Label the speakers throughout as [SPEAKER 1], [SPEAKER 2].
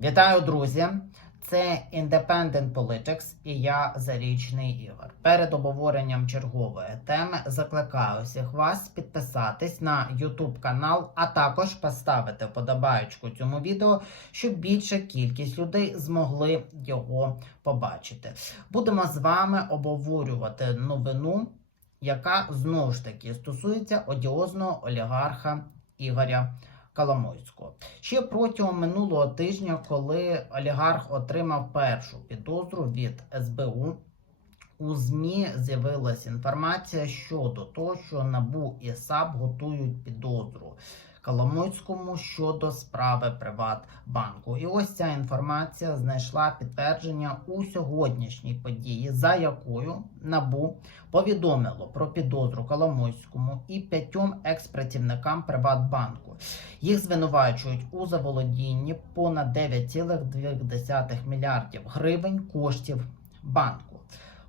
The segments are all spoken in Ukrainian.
[SPEAKER 1] Вітаю, друзі! Це Independent Politics і я Зарічний Ігор. Перед обговоренням чергової теми закликаю всіх вас підписатись на YouTube канал, а також поставити вподобаючку цьому відео, щоб більша кількість людей змогли його побачити. Будемо з вами обговорювати новину, яка знову ж таки стосується одіозного олігарха Ігоря. Коломойського. Ще протягом минулого тижня, коли олігарх отримав першу підозру від СБУ, у ЗМІ з'явилася інформація щодо того, що НАБУ і САП готують підозру Коломойському щодо справи Приватбанку. І ось ця інформація знайшла підтвердження у сьогоднішній події, за якою НАБУ повідомило про підозру Коломойському і п'ятьом експрацівникам Приватбанку. Їх звинувачують у заволодінні понад 9,2 мільярдів гривень коштів банку.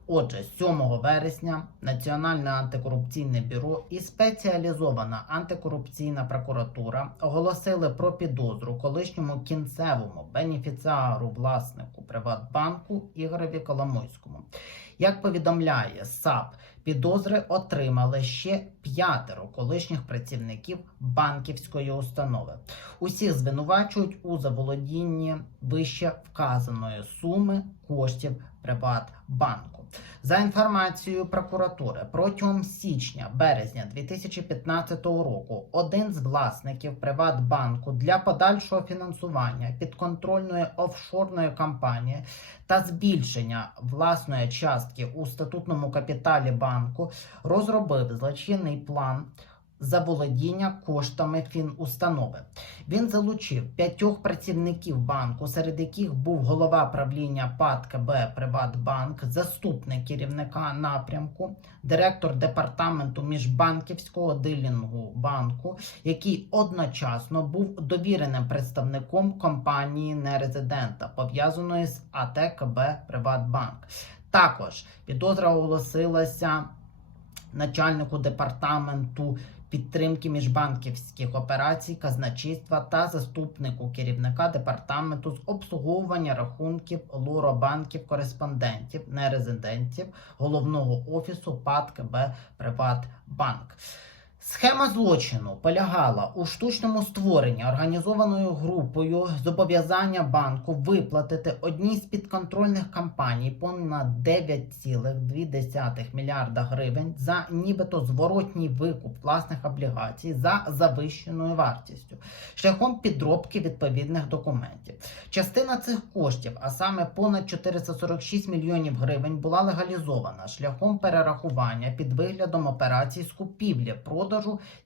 [SPEAKER 1] Отже, 7 вересня Національне антикорупційне бюро і спеціалізована антикорупційна прокуратура оголосили про підозру колишньому кінцевому бенефіціару власнику Приватбанку Ігорові Коломойському. Як повідомляє САП, підозри отримали ще п'ятеро колишніх працівників банківської установи. Усіх звинувачують у заволодінні вище вказаної суми коштів Приватбанку. За інформацією прокуратури, протягом січня-березня 2015 року один з власників Приватбанку для подальшого фінансування підконтрольної офшорної компанії та збільшення власної частки у статутному капіталі банку розробив злочинний план заволодіння коштами фінустанови. Він залучив п'ятьох працівників банку, серед яких був голова правління ПАД КБ Приватбанк, заступник керівника напрямку, директор департаменту міжбанківського дилінгу банку, який одночасно був довіреним представником компанії нерезидента, пов'язаної з АТ КБ Приватбанк. Також підозра оголосилася начальнику департаменту підтримки міжбанківських операцій, казначейства та заступнику керівника департаменту з обслуговування рахунків лоробанків кореспондентів, нерезидентів головного офісу ПАТ КБ Приватбанк. Схема злочину полягала у штучному створенні організованою групою зобов'язання банку виплатити одній з підконтрольних компаній понад 9,2 мільярда гривень за нібито зворотній викуп власних облігацій за завищеною вартістю шляхом підробки відповідних документів. Частина цих коштів, а саме понад 446 мільйонів гривень, була легалізована шляхом перерахування під виглядом операцій з купівлі продажу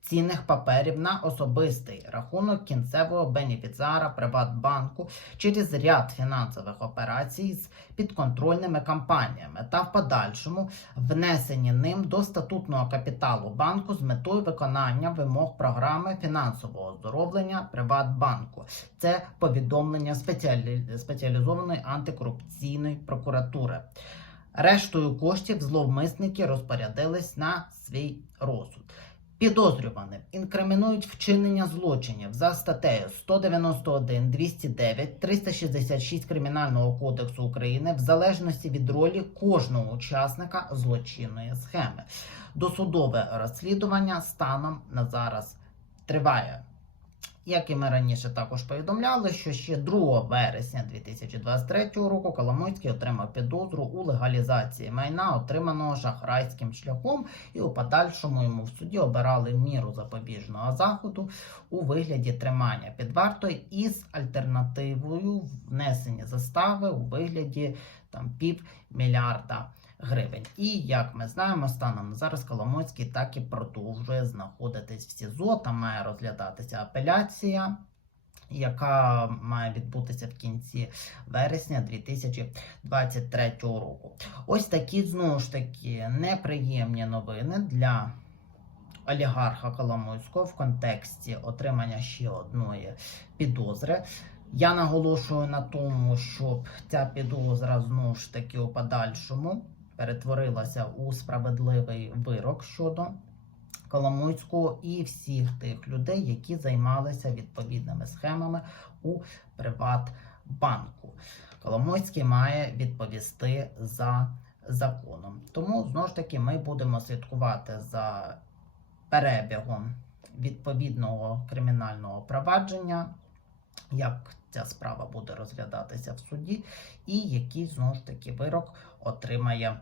[SPEAKER 1] цінних паперів на особистий рахунок кінцевого бенефіціара Приватбанку через ряд фінансових операцій з підконтрольними компаніями та в подальшому внесені ним до статутного капіталу банку з метою виконання вимог програми фінансового оздоровлення Приватбанку. Це повідомлення спеціалі... спеціалізованої антикорупційної прокуратури. Рештою коштів зловмисники розпорядились на свій розсуд. Підозрюваним інкримінують вчинення злочинів за статтею 191, 209, 366 Кримінального кодексу України в залежності від ролі кожного учасника злочинної схеми. Досудове розслідування станом на зараз триває. Як і ми раніше також повідомляли, що ще 2 вересня 2023 року Коломойський отримав підозру у легалізації майна, отриманого шахрайським шляхом, і у подальшому йому в суді обирали міру запобіжного заходу у вигляді тримання під вартою із альтернативою внесення застави у вигляді там пів мільярда гривень. І як ми знаємо, станом зараз Коломойський так і продовжує знаходитись в СІЗО. Там має розглядатися апеляція. Яка має відбутися в кінці вересня 2023 року. Ось такі знову ж таки неприємні новини для олігарха Коломойського в контексті отримання ще одної підозри. Я наголошую на тому, щоб ця підозра знову ж таки у подальшому перетворилася у справедливий вирок щодо Коломойського і всіх тих людей, які займалися відповідними схемами у Приватбанку. Коломойський має відповісти за законом. Тому знову ж таки ми будемо слідкувати за перебігом відповідного кримінального провадження, як ця справа буде розглядатися в суді, і який знову ж таки вирок отримає